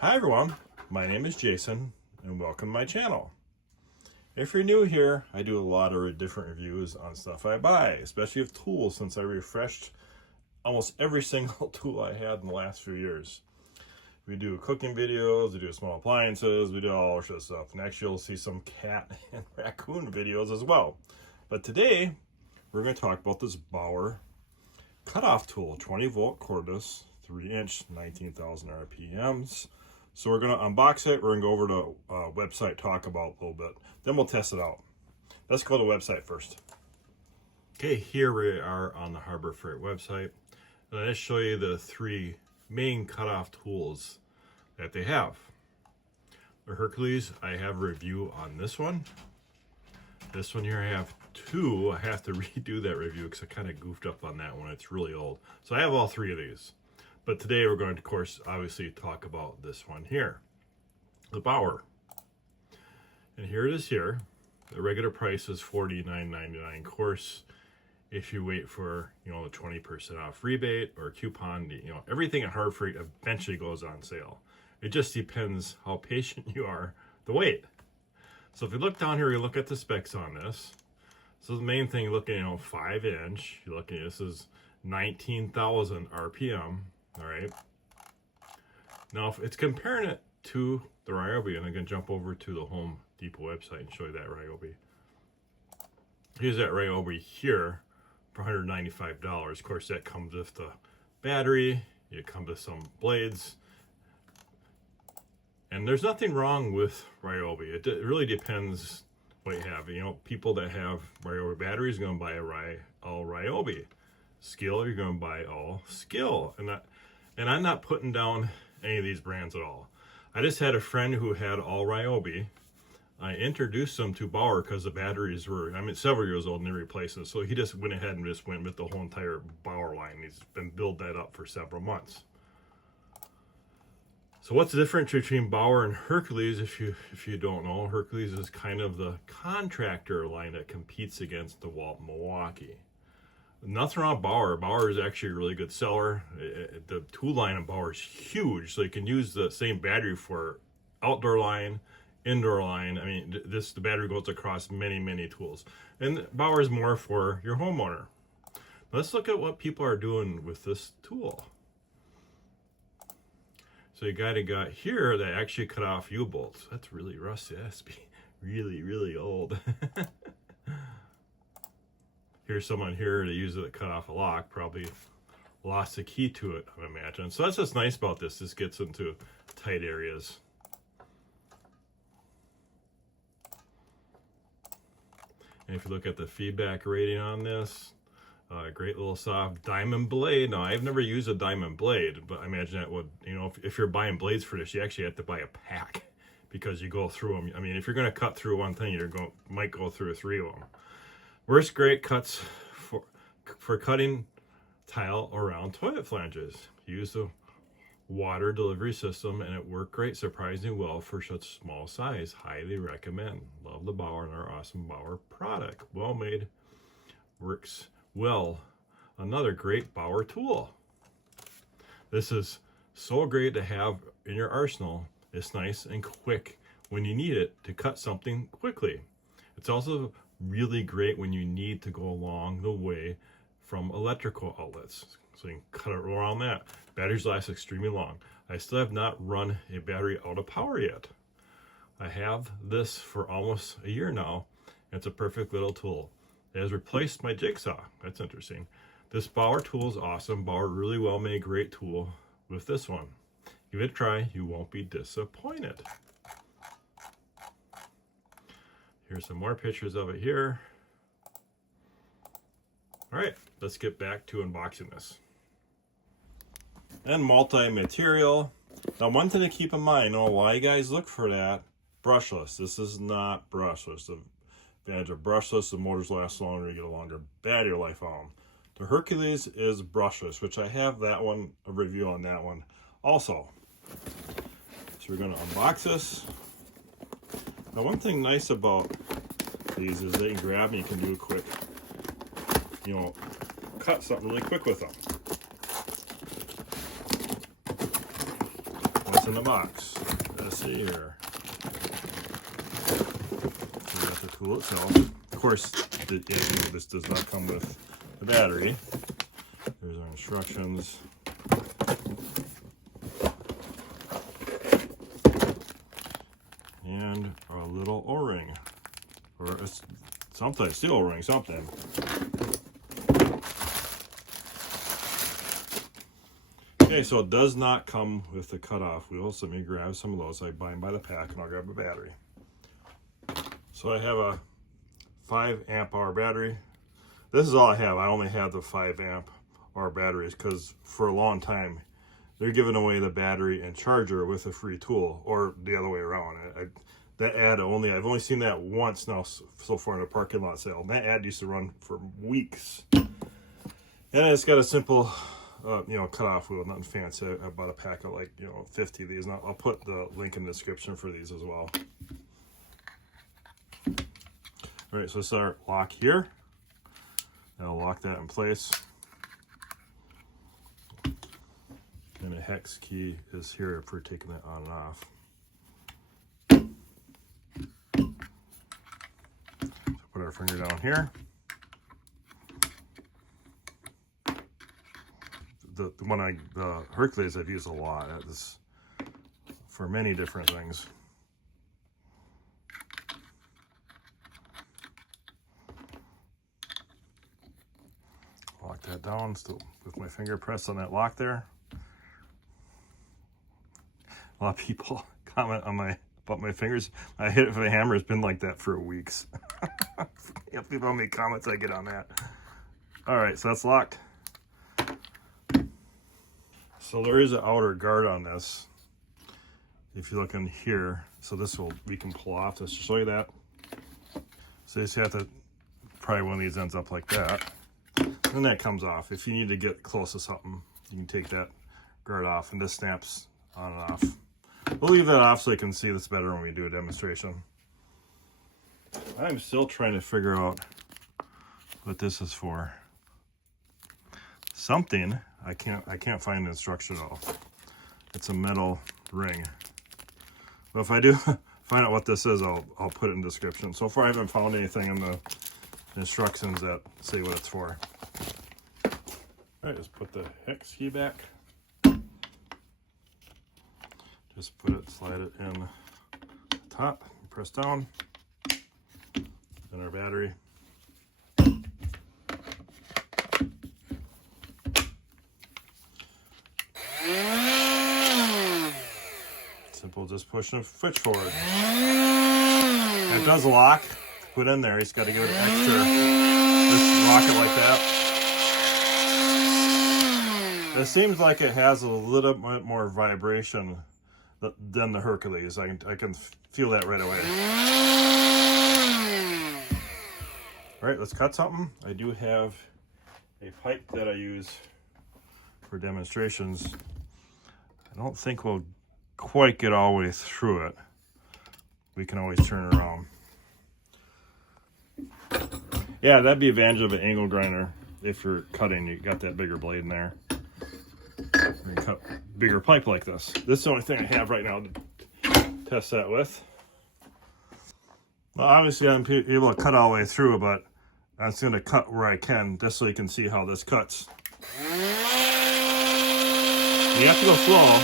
Hi everyone, my name is Jason and welcome to my channel. If you're new here, I do a lot of different reviews on stuff I buy, especially of tools, since I refreshed almost every single tool I had in the last few years. We do cooking videos, we do small appliances, we do all sorts of stuff. And actually you'll see some cat and raccoon videos as well. But today, we're going to talk about this BAUER cutoff tool, 20 volt cordless, 3-inch, 19,000 RPMs. So we're going to unbox it, we're going to go over to website, talk about it a little bit, then we'll test it out. Let's go to the website first. Okay, here we are on the Harbor Freight website. And I'll show you the three main cutoff tools that they have. The Hercules, I have a review on this one. This one here I have two. I have to redo that review because I kind of goofed up on that one. It's really old. So I have all three of these. But today we're going to, of course, obviously talk about this one here, the BAUER. And here it is here. The regular price is $49.99. Of course, if you wait for, the 20% off rebate or coupon, everything at Harbor Freight eventually goes on sale. It just depends how patient you are to wait. So if you look down here, you look at the specs on this. So the main thing, you're looking at 5-inch. You're looking at this is 19,000 RPM. All right. Now, if it's comparing it to the Ryobi, and I'm going to jump over to the Home Depot website and show you that Ryobi. Here's that Ryobi here for $195. Of course, that comes with the battery. It comes with some blades. And there's nothing wrong with Ryobi. It really depends what you have. People that have Ryobi batteries are going to buy all Ryobi. Skill, you're going to buy all Skill. And I'm not putting down any of these brands at all. I just had a friend who had all Ryobi. I introduced them to BAUER because the batteries were, several years old and they replaced them. So he just went ahead and just went with the whole entire BAUER line. He's been building that up for several months. So what's the difference between BAUER and Hercules? If you don't know, Hercules is kind of the contractor line that competes against DeWalt and Milwaukee. Nothing wrong with BAUER. BAUER is actually a really good seller. The tool line of BAUER is huge, so you can use the same battery for outdoor line, indoor line. The battery goes across many tools. And BAUER is more for your homeowner. Let's look at what people are doing with this tool. So you got here that actually cut off U-bolts. That's really rusty. That has to be really old. Here's someone here that used it to cut off a lock, probably lost the key to it, I imagine. So that's what's nice about this. This gets into tight areas. And if you look at the feedback rating on this, great little soft diamond blade. Now, I've never used a diamond blade, but I imagine that would, if you're buying blades for this, you actually have to buy a pack because you go through them. If you're going to cut through one thing, might go through 3 of them. Works great cuts for cutting tile around toilet flanges. Use the water delivery system and it worked great, surprisingly well for such small size. Highly recommend. Love the BAUER and our awesome BAUER product. Well made, works well. Another great BAUER tool. This is so great to have in your arsenal. It's nice and quick when you need it to cut something quickly. It's also really great when you need to go along the way from electrical outlets. So you can cut it around that. Batteries last extremely long. I still have not run a battery out of power yet. I have this for almost a year now. It's a perfect little tool. It has replaced my jigsaw. That's interesting. This BAUER tool is awesome. BAUER really well made, great tool with this one. Give it a try. You won't be disappointed. Here's some more pictures of it here. All right, let's get back to unboxing this. And multi-material. Now, one thing to keep in mind, why you guys look for that, brushless. This is not brushless. The advantage of brushless, the motors last longer, you get a longer battery life on them. The Hercules is brushless, which I have that one, a review on that one also. So we're gonna unbox this. Now, one thing nice about these is they can grab and you can do a quick, cut something really quick with them. Once in the box. Let's see here. We got the tool itself. Of course, this does not come with the battery. There's our instructions. And a little O-ring. Or something, steel O-ring, something. Okay, so it does not come with the cutoff wheels. Let me grab some of those. I buy them by the pack and I'll grab a battery. So I have a 5 amp hour battery. This is all I have. I only have the 5 amp hour batteries because for a long time they're giving away the battery and charger with a free tool, or the other way around. That ad I've only seen that once now so far in a parking lot sale. And that ad used to run for weeks. And it's got a simple cutoff wheel, nothing fancy. I bought a pack of 50 of these, and I'll put the link in the description for these as well. All right, so this is our lock here. I'll lock that in place. And a hex key is here for taking it on and off. So put our finger down here. The Hercules I've used a lot. That is for many different things. Lock that down, still with my finger pressed on that lock there. A lot of people comment on about my fingers. I hit it with a hammer. It's been like that for weeks. People make comments I get on that. All right, so that's locked. So there is an outer guard on this. If you look in here, so we can pull off this to show you that. So you just have to, probably one of these ends up like that. And that comes off. If you need to get close to something, you can take that guard off, and this snaps on and off. We'll leave that off so you can see this better when we do a demonstration. I'm still trying to figure out what this is for. Something, I can't find the instruction at all. It's a metal ring. But if I do find out what this is, I'll put it in the description. So far I haven't found anything in the instructions that say what it's for. All right, just put the hex key back. Just slide it in the top, press down, then our battery. Simple, just pushing a switch forward. And it does lock. Put in there, you just got to give it an extra. Just lock it like that. It seems like it has a little bit more vibration than the Hercules. I can feel that right away. All right, let's cut something. I do have a pipe that I use for demonstrations. I don't think we'll quite get all the way through it. We can always turn it around. Yeah, that'd be advantage of an angle grinder. If you're cutting, you got that bigger blade in there. You can cut bigger pipe like this. This is the only thing I have right now to test that with. Well, obviously I'm able to cut all the way through, but I'm just going to cut where I can, just so you can see how this cuts. You have to go slow.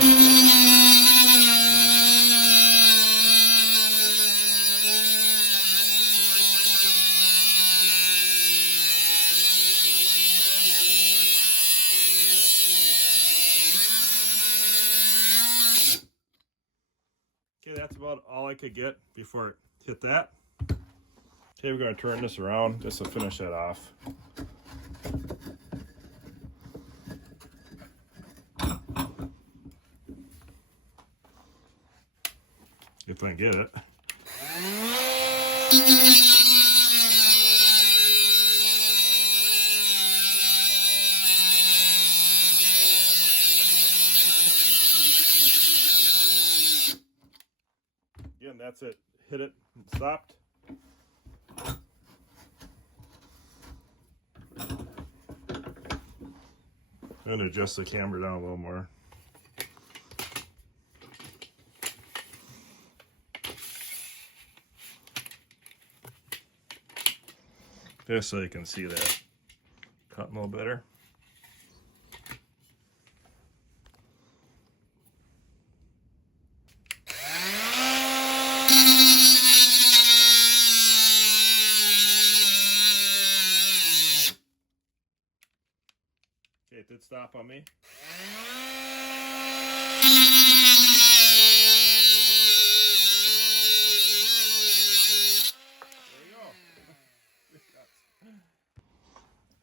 Okay, that's about all I could get before it hit that. Okay, we're going to turn this around just to finish that off. If I can get it. Again, that's it. Hit it and stopped. I'm going to adjust the camera down a little more. Just so you can see that cut a little better. Okay, it did stop on me.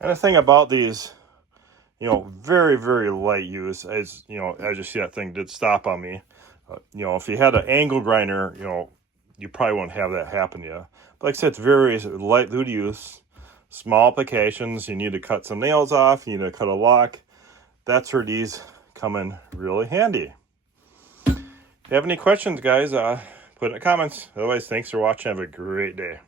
And the thing about these, you know, very, very light use, as you know, as you see, that thing did stop on me. You know, if you had an angle grinder, you know, you probably won't have that happen to you. But like I said, it's very light duty use, small applications. You need to cut some nails off, you need to cut a lock. That's where these come in really handy. If you have any questions, guys, put in the comments. Otherwise, thanks for watching. Have a great day.